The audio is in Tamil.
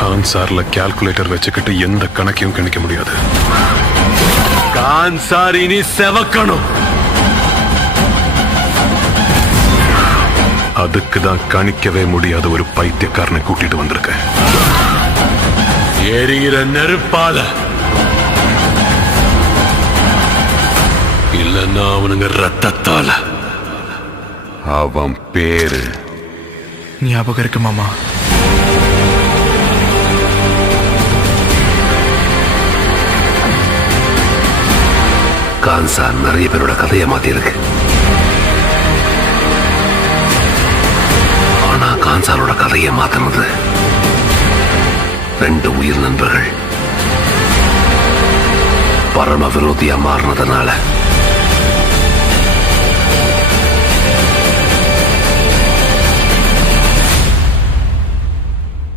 கான் சார்ல கால்குலேட்டர் வச்சுக்கிட்டு எந்த கணக்கையும் கணிக்க முடியாது. கான் சார் இனி செவக்கணும். அதுக்குதான் கணிக்கவே முடியாத ஒரு பைத்தியக்காரனை கூட்டிட்டு வந்திருக்கேன். எரிகிற நெருப்பால இல்லன்னா அவனுங்க ரத்தத்தால. அவன் பேரு ஞாபகம் இருக்கு மாமா. கான்சார் நிறைய பேரோட கதையை மாத்தி இருக்கு. ஆனா கான்சாரோட கதையை மாத்தினது 2 உயிர் நண்பர்கள் பரம விரோதியா மாறினதுனால.